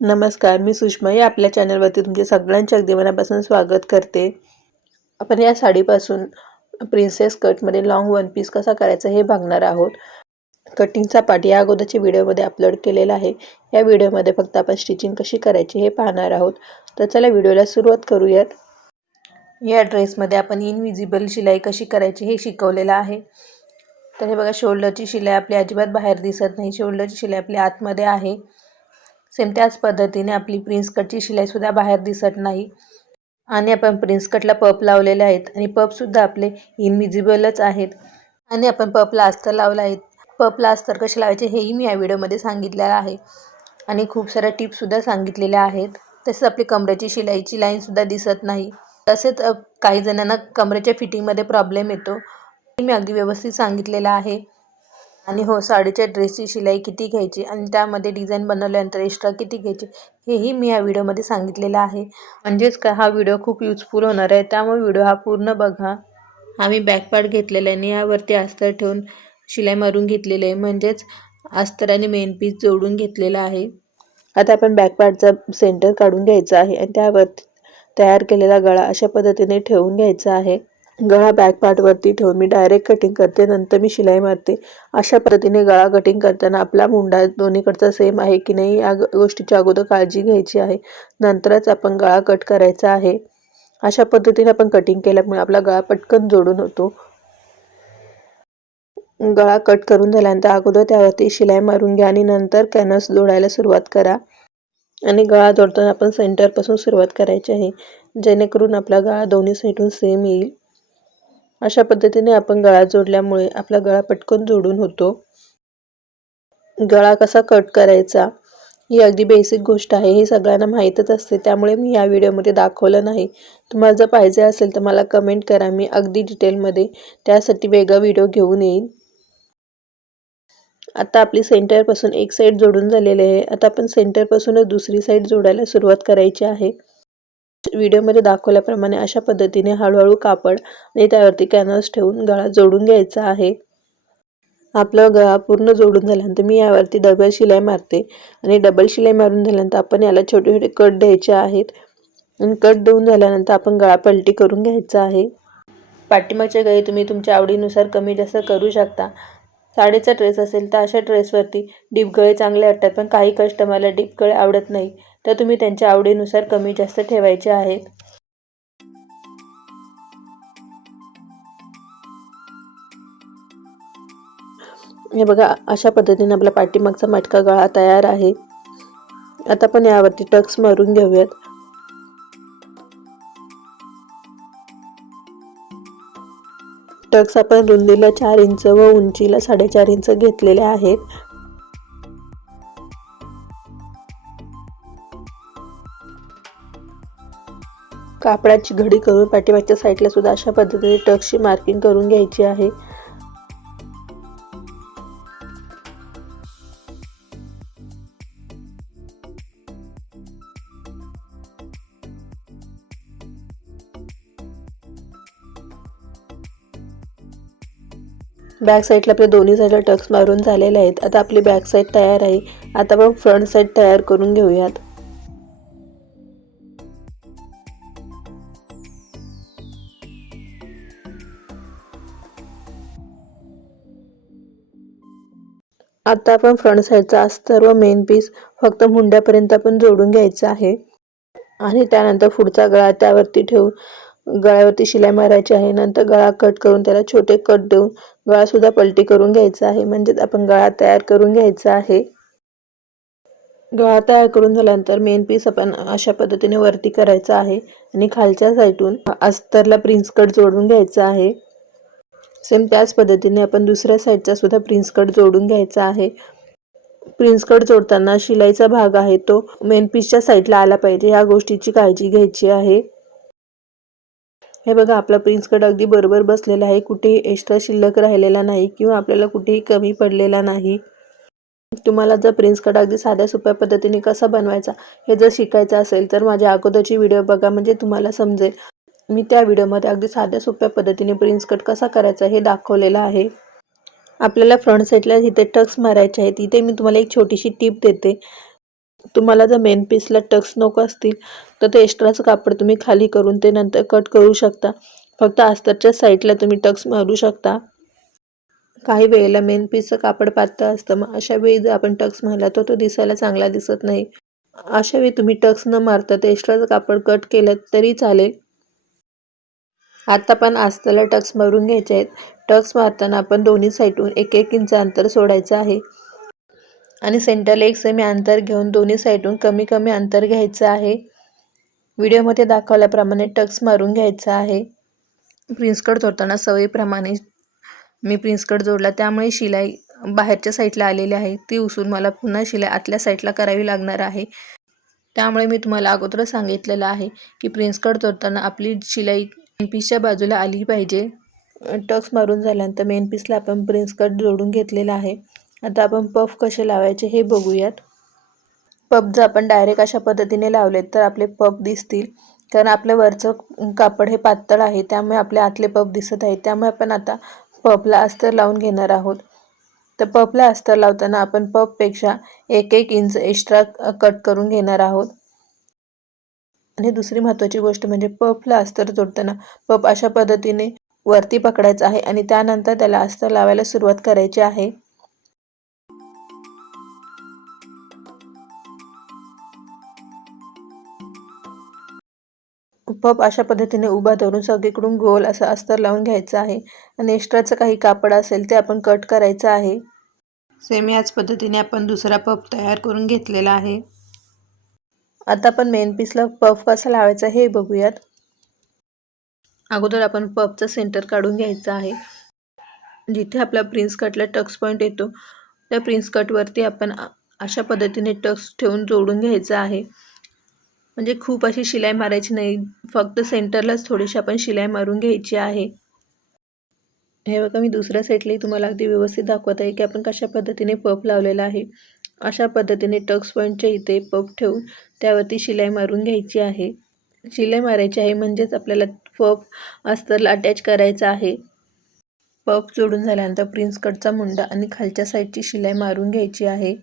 नमस्कार मी सुषमा या आपल्या चॅनलवरती तुमचे सगळ्यांच्या अगदी मनापासून स्वागत करते. आपण या साडीपासून प्रिन्सेस कटमध्ये लॉंग वन पीस कसा करायचा हे बघणार आहोत. कटिंगचा पार्ट या अगोदरच्या व्हिडिओमध्ये अपलोड केलेला आहे. या व्हिडिओमध्ये फक्त आपण स्टिचिंग कशी करायची हे पाहणार आहोत. तर चला व्हिडिओला सुरुवात करूयात. या ड्रेसमध्ये आपण इनविजिबल शिलाई कशी करायची हे शिकवलेलं आहे. तर हे बघा शोल्डरची शिलाई आपली अजिबात बाहेर दिसत नाही. शोल्डरची शिलाई आपली आतमध्ये आहे. सेम त्याच पद्धतीने आपली प्रिन्स कटची शिलाईसुद्धा बाहेर दिसत नाही. आणि आपण प्रिन्स कटला पप लावलेले आहेत. आणि पपसुद्धा आपले इनविजिबलच आहेत. आणि आपण पपला अस्तर लावला आहे. पपला अस्तर कसे लावायचे हेही मी या व्हिडिओमध्ये सांगितलेलं आहे. आणि खूप साऱ्या टिप्ससुद्धा सांगितलेल्या आहेत. तसेच आपली कमरेची शिलाईची लाईनसुद्धा दिसत नाही. तसेच काही जणांना कमरेच्या फिटिंगमध्ये प्रॉब्लेम येतो. मी अगदी व्यवस्थित सांगितलेलं आहे. आणि हो साडीच्या ड्रेसची शिलाई किती घ्यायची आणि त्यामध्ये डिझाईन बनवल्यानंतर एक्स्ट्रा किती घ्यायची हेही मी या व्हिडिओमध्ये सांगितलेलं आहे. म्हणजेच का हा व्हिडिओ खूप युजफुल होणार आहे. त्यामुळे व्हिडिओ हा पूर्ण बघा. आम्ही बॅकपार्ट घेतलेला आहे आणि यावरती अस्तर ठेवून शिलाई मारून घेतलेली आहे. म्हणजेच अस्तर आणि मेन पीस जोडून घेतलेला आहे. आता आपण बॅकपार्टचा सेंटर काढून घ्यायचा आहे आणि त्यावर तयार केलेला गळा अशा पद्धतीने ठेवून घ्यायचा आहे. गळा बॅक पार्टवरती ठेवून मी डायरेक्ट कटिंग करते नंतर मी शिलाई मारते. अशा पद्धतीने गळा कटिंग करताना आपला मुंडा दोन्हीकडचा सेम आहे की नाही या गोष्टीची अगोदर काळजी घ्यायची आहे. नंतरच आपण गळा कट करायचा आहे. अशा पद्धतीने आपण कटिंग केल्यामुळे आपला गळा पटकन जोडून होतो. गळा कट करून झाल्यानंतर अगोदर त्यावरती शिलाई मारून घ्या आणि नंतर कॅनस जोडायला सुरुवात करा. आणि गळा जोडताना आपण सेंटरपासून सुरुवात करायची आहे. जेणेकरून आपला गळा दोन्ही साईडून सेम येईल. अशा पद्धतीने आपण गळा जोडल्यामुळे आपला गळा पटकन जोडून होतो. गळा कसा कट करायचा? ही अगदी बेसिक गोष्ट आहे. ही सगळ्यांना माहीतच असते. त्यामुळे मी या व्हिडिओमध्ये दाखवलं नाही. तुम्हाला जर पाहिजे असेल तर मला कमेंट करा. मी अगदी डिटेलमध्ये त्यासाठी वेगळा व्हिडिओ घेऊन येईन. आता आपली सेंटरपासून एक साईड जोडून झालेली आहे. आता आपण सेंटरपासूनच दुसरी साईड जोडायला सुरुवात करायची आहे. व्हिडिओमध्ये दाखवल्याप्रमाणे अशा पद्धतीने हळूहळू कापड आणि त्यावरती कॅनव्हास ठेवून गळा जोडून घ्यायचा आहे. आपला गळा पूर्ण जोडून झाल्यानंतर मी यावरती डबल शिलाई मारते आणि डबल शिलाई मारून झाल्यानंतर आपण याला छोटे छोटे कट द्यायचे आहेत. आणि कट देऊन झाल्यानंतर आपण गळा पलटी करून घ्यायचा आहे. पाठीमागच्या गळे तुम्ही तुमच्या आवडीनुसार कमी जास्त करू शकता. साडीचा ड्रेस असेल तर अशा ड्रेसवरती डीपगळे चांगले वाटतात पण काही कस्टमरला डीपगळे आवडत नाही. तर तुम्ही त्यांच्या आवडीनुसार कमी जास्त ठेवायचे आहेत. हे बघा अशा पद्धतीने आपला पाठीमागचा मटका गळा तयार आहे. आता पण यावरती टक्स मारून घेऊयात. टक्स आपण रुंदीला चार इंच व उंचीला साडेचार इंच घेतलेले आहेत. कापडाची घडी करून पाठीमागच्या साईडला सुद्धा अशा पद्धतीने टक्सची मार्किंग करून घ्यायची आहे. बॅक साईडला आपल्या दोन्ही साईडला टक्स मारून झालेले आहेत. आता आपली बॅक साईड तयार आहे. आता आपण फ्रंट साईड तयार करून घेऊयात. आता आपण फ्रंट साईडचा अस्तर व मेन पीस फक्त मुंड्यापर्यंत आपण जोडून घ्यायचं आहे. आणि त्यानंतर पुढचा गळा त्यावरती ठेवून गळ्यावरती शिलाई मारायची आहे. नंतर गळा कट करून त्याला छोटे कट देऊन गळासुद्धा पलटी करून घ्यायचा आहे. म्हणजेच आपण गळा तयार करून घ्यायचा आहे. गळा तयार करून झाल्यानंतर मेन पीस आपण अशा पद्धतीने वरती करायचा आहे. आणि खालच्या साईडून अस्तरला प्रिन्स कट जोडून घ्यायचा आहे. सेम त्याच पद्धतीने आपण दुसऱ्या साईडचा सुद्धा प्रिन्स कट जोडून घ्यायचा आहे. प्रिन्स कट जोडताना शिलाईचा भाग आहे तो मेन पीसच्या साईडला आला पाहिजे या गोष्टीची काळजी घ्यायची आहे. हे बघा आपला प्रिन्स कट अगदी बरोबर बसलेला आहे. कुठेही एक्स्ट्रा शिल्लक राहिलेला नाही किंवा आपल्याला कुठेही कमी पडलेला नाही. तुम्हाला जर प्रिन्स कट अगदी साध्या सोप्या पद्धतीने कसा बनवायचा हे जर शिकायचं असेल तर माझ्या अगोदरची व्हिडिओ बघा म्हणजे तुम्हाला समजेल. मी त्या व्हिडिओमध्ये अगदी साध्या सोप्या पद्धतीने प्रिन्स कट कसा करायचा हे दाखवलेलं आहे. आपल्याला फ्रंट साईडला इथे टक्स मारायचे आहेत इथे मी तुम्हाला एक छोटीशी टीप देते. तुम्हाला जर मेन पीसला टक्स नको असतील तर ते एक्स्ट्राचं कापड तुम्ही खाली करून ते नंतर कट करू शकता. फक्त अस्तरच्या साईडला तुम्ही टक्स मारू शकता. काही वेळेला मेन पीसचं कापड पातळ असतं मग अशा वेळी जर आपण टक्स मारला तर तो दिसायला चांगला दिसत नाही. अशा वेळी तुम्ही टक्स न मारता ते एक्स्ट्राचं कापड कट केलं तरी चालेल. आता पण आस्ताला टक्स मारून घ्यायचे आहेत. टक्स मारताना आपण दोन्ही साईडून एक एक इंच अंतर सोडायचं आहे. आणि सेंटरला एक सेमी अंतर घेऊन दोन्ही साईडून कमी कमी अंतर घ्यायचं आहे. व्हिडिओमध्ये दाखवल्याप्रमाणे टक्स मारून घ्यायचं आहे. प्रिन्सकट जोडताना सवयीप्रमाणे मी प्रिन्सकट जोडला. त्यामुळे शिलाई बाहेरच्या साईडला आलेली आहे. ती उसून मला पुन्हा शिलाई आतल्या साईडला करावी लागणार आहे. त्यामुळे मी तुम्हाला अगोदर सांगितलेलं आहे की प्रिन्सकट जोडताना आपली शिलाई मेन पीसच्या बाजूला आली पाहिजे. टक्स मारून झाल्यानंतर मेन पीसला आपण प्रिन्स कट जोडून घेतलेला आहे. आता आपण पफ कसे लावायचे हे बघूयात. पफ जर आपण डायरेक्ट अशा पद्धतीने लावले तर आपले पफ दिसतील. कारण आपलं वरचं कापड हे पातळ आहे त्यामुळे आपले आतले पफ दिसत आहे. त्यामुळे आपण आता पफला अस्तर लावून घेणार आहोत. तर पफला अस्तर लावताना आपण पफपेक्षा एक एक इंच एक्स्ट्रा कट करून घेणार आहोत. आणि दुसरी महत्त्वाची गोष्ट म्हणजे पफला अस्तर जोडताना. पफ अशा पद्धतीने वरती पकडायचं आहे आणि त्यानंतर त्याला अस्तर लावायला सुरुवात करायची आहे. पप अशा पद्धतीने उभा धरून सगळीकडून गोल असं अस्तर लावून घ्यायचं आहे. आणि एक्स्ट्राचं काही कापड असेल ते आपण कट करायचं आहे. सेम याच पद्धतीने आपण दुसरा पप तयार करून घेतलेला आहे. आता आपण मेन पीसला पफ कसा लावायचा हे बघूयात. अगोदर आपण पफचं सेंटर काढून घ्यायचं आहे. जिथे आपला प्रिन्स कटला टक्स पॉईंट येतो त्या प्रिन्स कटवरती आपण अशा पद्धतीने टक्स ठेवून जोडून घ्यायचं आहे. म्हणजे खूप अशी शिलाई मारायची नाही फक्त सेंटरलाच थोडीशी आपण शिलाई मारून घ्यायची आहे. हे बघा मी दुसऱ्या सेटलाही तुम्हाला अगदी व्यवस्थित दाखवत आहे की आपण कशा पद्धतीने पप लावलेला आहे. अशा पद्धतीने टक्स पॉईंटच्या इथे पप ठेवून त्यावरती शिलाई मारून घ्यायची आहे. शिलाई मारायची आहे म्हणजेच आपल्याला पफ अस्तरला अटॅच करायचा आहे. पफ जोडून झाल्यानंतर प्रिन्स कटचा मुंडा आणि खालच्या साईडची शिलाई मारून घ्यायची आहे.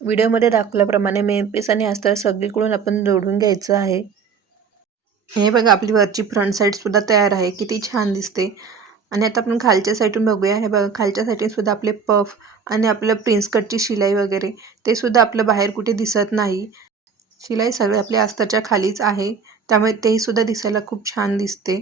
व्हिडिओमध्ये दाखवल्याप्रमाणे मेन पीस आणि अस्तर सगळीकडून आपण जोडून घ्यायचं आहे. हे बघा आपली वरची फ्रंट साईडसुद्धा तयार आहे. किती छान दिसते. आणि आता आपण खालच्या साईडून बघूया. हे बघा खालच्या साईडूनसुद्धा आपले पफ आणि आपलं प्रिन्स कटची शिलाई वगैरे ते सुद्धा आपलं बाहेर कुठे दिसत नाही. शिलाई सगळे आपल्या अस्तरच्या खालीच आहे. त्यामुळे तेही सुद्धा दिसायला खूप छान दिसते.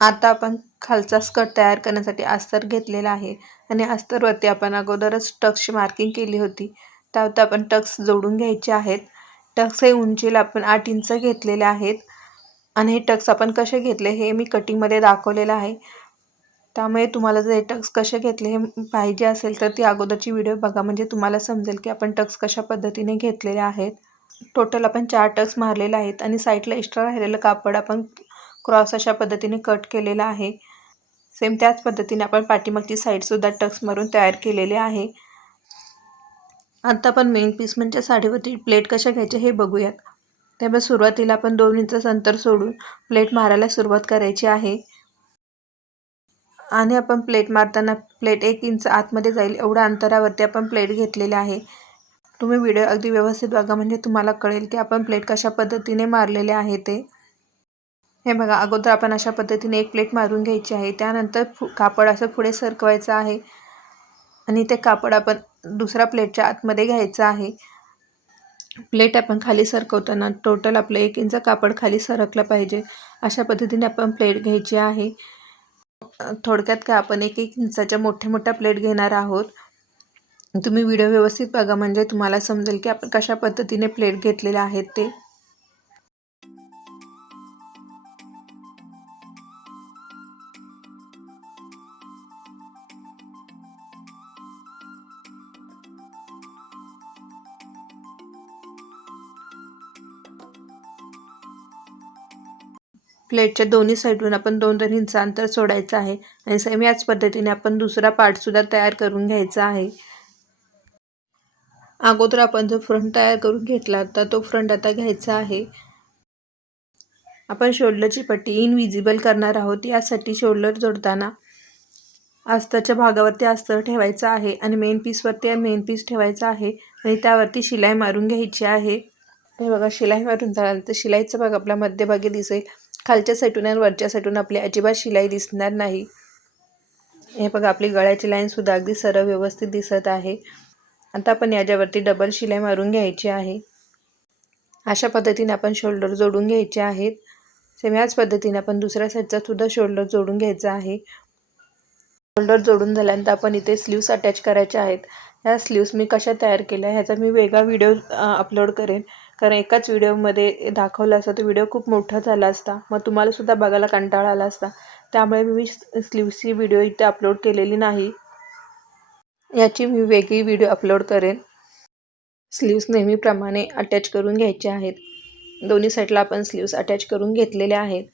आता आपण खालचा स्कर्ट तयार करण्यासाठी अस्तर घेतलेला आहे. आणि अस्तरवरती आपण अगोदरच टक्सची मार्किंग केली होती. त्यावर आपण टक्स जोडून घ्यायचे आहेत. टक्स हे उंचीला आपण आठ इंच घेतलेले आहेत. आणि हे टक्स आपण कसे घेतले हे मी कटिंगमध्ये दाखवलेलं आहे. त्यामुळे तुम्हाला जर हे टक्स कसे घेतले हे पाहिजे असेल तर ती अगोदरची व्हिडिओ बघा. म्हणजे तुम्हाला समजेल की आपण टक्स कशा पद्धतीने घेतलेले आहेत. टोटल आपण चार टक्स मारलेले आहेत आणि साईडला एक्स्ट्रा राहिलेलं कापड आपण क्रॉस अशा पद्धतीने कट केलेला आहे. सेम त्याच पद्धतीने आपण पाठीमागची साईडसुद्धा टक्स मारून तयार केलेले आहे. आता आपण मेन पीस म्हणजे साडीवरती प्लेट कशा घ्यायचे हे बघूयात. त्यामुळे सुरुवातीला आपण दोन इंच अंतर सोडून प्लेट मारायला सुरुवात करायची आहे. आणि आपण प्लेट मारताना प्लेट एक इंच आतमध्ये जाईल एवढ्या अंतरावरती आपण प्लेट घेतलेले आहे. तुम्ही व्हिडिओ अगदी व्यवस्थित बघा म्हणजे तुम्हाला कळेल की आपण प्लेट कशा पद्धतीने मारलेले आहे ते. हे बघा अगोदर आपण अशा पद्धतीने एक प्लेट मारून घ्यायची आहे. त्यानंतर फु कापड असं पुढे सरकवायचं आहे. आणि ते कापड आपण दुसऱ्या प्लेटच्या आतमध्ये घ्यायचं आहे. प्लेट आपण खाली सरकवताना टोटल आपलं एक इंच कापड खाली सरकलं पाहिजे. अशा पद्धतीने आपण प्लेट घ्यायची आहे. थोडक्यात काय आपण एक एक इंचाच्या मोठ्या मोठ्या प्लेट घेणार आहोत. तुम्ही व्हिडिओ व्यवस्थित बघा म्हणजे तुम्हाला समजेल की आपण कशा पद्धतीने प्लेट घेतलेल्या आहेत ते. प्लेटच्या दोन्ही साईडून आपण दोन दोन इंच अंतर सोडायचं आहे. आणि सेम याच पद्धतीने आपण दुसरा पार्टसुद्धा तयार करून घ्यायचा आहे. अगोदर आपण जो फ्रंट तयार करून घेतला तर तो फ्रंट आता घ्यायचा आहे. आपण शोल्डरची पट्टी इनविजिबल करणार आहोत यासाठी शोल्डर जोडताना आस्ताच्या भागावरती अस्तर ठेवायचं आहे आणि मेन पीसवरती मेन पीस ठेवायचा आहे आणि त्यावरती शिलाई मारून घ्यायची आहे. हे बघा शिलाई मारून झाल्यानंतर शिलाईचा भाग आपला मध्यभागी दिसेल. खालच्या साईडून आणि वरच्या साईडून आपली अजिबात शिलाई दिसणार नाही. हे बघा आपली गळ्याची लाईनसुद्धा अगदी सरळ व्यवस्थित दिसत आहे. आता आपण याच्यावरती डबल शिलाई मारून घ्यायची आहे. अशा पद्धतीने आपण शोल्डर जोडून घ्यायचे आहेत. सेम याच पद्धतीने आपण दुसऱ्या साईडचा सुद्धा शोल्डर जोडून घ्यायचा आहे. शोल्डर जोडून झाल्यानंतर आपण इथे स्लीव्स अटॅच करायचे आहेत. ह्या स्लीव्स मी कशा तयार केल्या ह्याचा मी वेगळा व्हिडिओ अपलोड करेन. कारण एकाच व्हिडिओमध्ये दाखवलं असतं तो व्हिडिओ खूप मोठा झाला असता. मग तुम्हालासुद्धा बघायला कंटाळा आला असता. त्यामुळे मी स्लीव्सची व्हिडिओ इथे अपलोड केलेली नाही. याची मी वेगळी व्हिडिओ अपलोड करेन. स्लीव्स नेहमीप्रमाणे अटॅच करून घ्यायचे आहेत. दोन्ही साईडला आपण स्लीव्स अटॅच करून घेतलेले आहेत.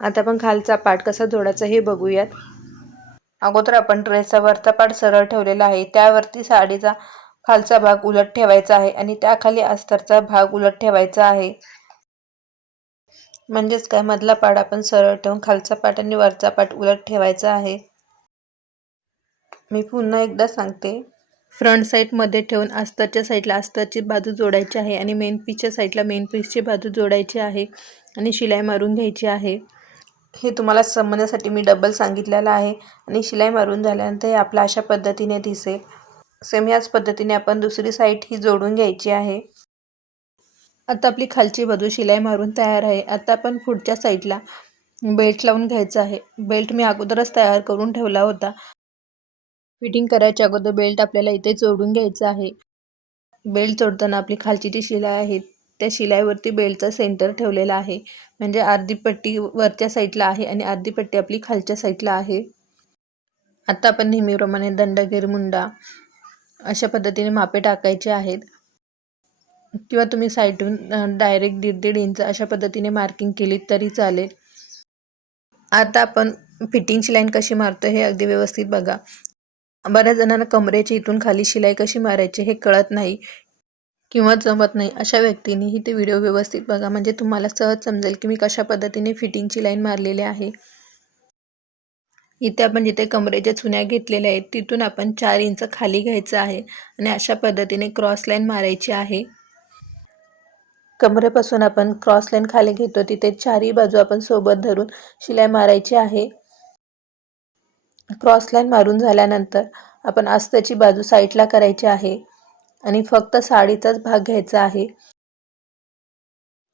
आता आपण खालचा पाठ कसा जोडायचा हे बघूयात. अगोदर आपण ड्रेसचा वरचा पाठ सरळ ठेवलेला आहे. त्यावरती साडीचा खालचा भाग उलट ठेवायचा आहे आणि त्याखाली अस्तरचा भाग उलट ठेवायचा आहे. म्हणजेच काय? मधला पाट आपण सरळ ठेवून खालचा पाठ आणि वरचा पाठ उलट ठेवायचा आहे. मी पुन्हा एकदा सांगते. फ्रंट साईडमध्ये ठेवून अस्तरच्या साईडला अस्तरची बाजू जोडायची आहे आणि मेन पीसच्या साईडला मेन पीसची बाजू जोडायची आहे आणि शिलाई मारून घ्यायची आहे. हे तुम्हाला समजण्यासाठी मी डबल सांगितलेलं आहे आणि शिलाई मारून झाल्यानंतर हे आपलं अशा पद्धतीने दिसेल. सेम याच पद्धतीने आपण दुसरी साईड ही जोडून घ्यायची आहे. आता आपली खालची बाजू शिलाई मारून तयार आहे. आता आपण पुढच्या साईडला बेल्ट लावून घ्यायचा आहे. बेल्ट मी अगोदरच तयार करून ठेवला होता. फिटिंग करायच्या अगोदर बेल्ट आपल्याला इथे जोडून घ्यायचा आहे. बेल्ट जोडताना आपली खालची जी शिलाई आहे त्या शिलाईवरती बेल्टचा सेंटर ठेवलेला आहे. म्हणजे अर्धी पट्टी वरच्या साईडला आहे आणि अर्धी पट्टी आपली खालच्या साईडला आहे. आता आपण नेहमीप्रमाणे दंडगीर मुंडा अशा पद्धतीने मापे टाकायचे आहेत. किंवा तुम्ही साईडून डायरेक्ट दीड दीड इंच अशा पद्धतीने मार्किंग केली तरी चालेल. आता आपण फिटिंगची लाईन कशी मारतो हे अगदी व्यवस्थित बघा. बऱ्याच जणांना कमरेच्या इथून खाली शिलाई कशी मारायची हे कळत नाही किंवा जमत नाही अशा व्यक्तींनीही ते व्हिडिओ व्यवस्थित बघा. म्हणजे तुम्हाला सहज समजेल की मी कशा पद्धतीने फिटिंगची लाईन मारलेली आहे. इथे आपण जिथे कमरेच्या चुन्या घेतलेल्या आहेत तिथून आपण चार इंच खाली घ्यायचं आहे आणि अशा पद्धतीने क्रॉस लाईन मारायची आहे. कमरेपासून आपण क्रॉस लाईन खाली घेतो तिथे चारही बाजू आपण सोबत धरून शिलाई मारायची आहे. क्रॉस लाईन मारून झाल्यानंतर आपण अस्ताची बाजू साईडला करायची आहे आणि फक्त साडीचाच भाग घ्यायचा आहे.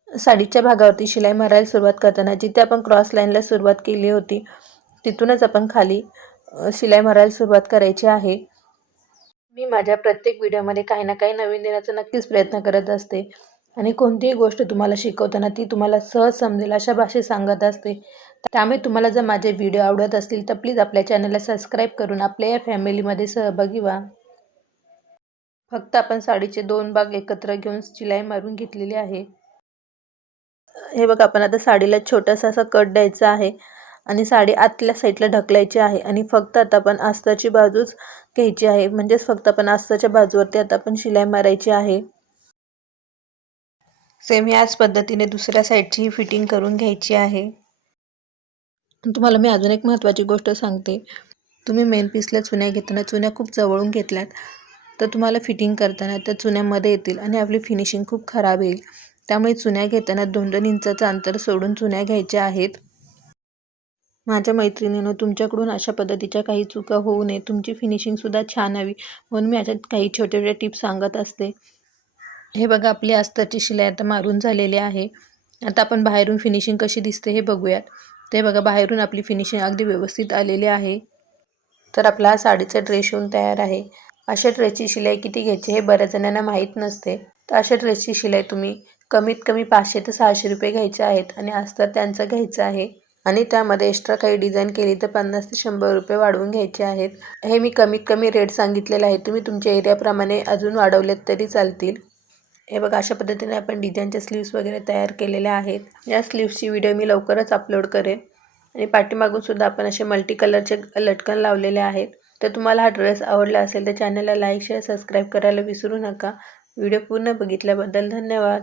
साडीच्या भागावरती शिलाई मारायला सुरुवात करताना जिथे आपण क्रॉस लाईनला सुरुवात केली होती तिथूनच आपण खाली शिलाई मारायला सुरुवात करायची आहे. मी माझ्या प्रत्येक व्हिडिओमध्ये काही ना काही नवीन देण्याचा नक्कीच प्रयत्न करत असते. आणि कोणतीही गोष्ट तुम्हाला शिकवताना ती तुम्हाला सहज समजेल अशा भाषेत सांगत असते. त्यामुळे तुम्हाला जर माझे व्हिडिओ आवडत असतील तर प्लीज आपल्या चॅनलला सबस्क्राईब करून आपल्या या फॅमिलीमध्ये सहभागी व्हा. फक्त आपण साडीचे दोन भाग एकत्र घेऊन शिलाई मारून घेतलेली आहे. हे बघा आपण आता साडीला छोटासा असा कट द्यायचा आहे आणि साडी आतल्या साईडला ढकलायची आहे आणि फक्त आता आपण आस्ताची बाजूच घ्यायची आहे. म्हणजेच फक्त आपण आस्ताच्या बाजूवरती आता आपण शिलाई मारायची आहे. सेम याच पद्धतीने दुसऱ्या साईडची फिटिंग करून घ्यायची आहे. तुम्हाला मी अजून एक महत्त्वाची गोष्ट सांगते. तुम्ही मेन पीसला चुन्या घेताना चुन्या खूप जवळून घेतल्यात. तर तुम्हाला फिटिंग करताना त्या चुन्यामध्ये येतील आणि आपली फिनिशिंग खूप खराब येईल. त्यामुळे चुन्या घेताना दोन दोन इंचाचं अंतर सोडून चुन्या घ्यायच्या आहेत. माझ्या मैत्रिणीनं तुमच्याकडून अशा पद्धतीच्या काही चुका होऊ नये. तुमची फिनिशिंगसुद्धा छान हवी. म्हणून मी अशा काही छोट्या छोट्या टिप्स सांगत असते. हे बघा आपली अस्तरची शिलाई आता मारून झालेली आहे. आता आपण बाहेरून फिनिशिंग कशी दिसते हे बघूयात. ते बघा बाहेरून आपली फिनिशिंग अगदी व्यवस्थित आलेली आहे. तर आपला हा साडीचा ड्रेस येऊन तयार आहे. अशा ड्रेसची शिलाई किती घ्यायची हे बऱ्याच जणांना माहीत नसते. तर अशा ड्रेसची शिलाई तुम्ही कमीत कमी पाचशे ते सहाशे रुपये घ्यायचे आहेत आणि अस्तर त्यांचं घ्यायचं आहे. आणि त्यामध्ये एक्स्ट्रा काही डिझाईन केली तर पन्नास ते शंभर रुपये वाढवून घ्यायचे आहेत. हे मी कमीत कमी रेट सांगितलेलं आहे. तुम्ही तुमच्या एरियाप्रमाणे अजून वाढवलेत तरी चालतील. हे बघा अशा पद्धतीने आपण डिझाईनच्या स्लीव्स वगैरे तयार केलेल्या आहेत. या स्लीव्सची व्हिडिओ मी लवकरच अपलोड करेन. आणि पाठीमागून सुद्धा आपण असे मल्टी कलरचे लटकन लावलेले आहेत. तर तुम्हाला हा ड्रेस आवडला असेल तर चॅनलला लाईक शेअर सबस्क्राईब करायला विसरू नका. व्हिडिओ पूर्ण बघितल्याबद्दल धन्यवाद.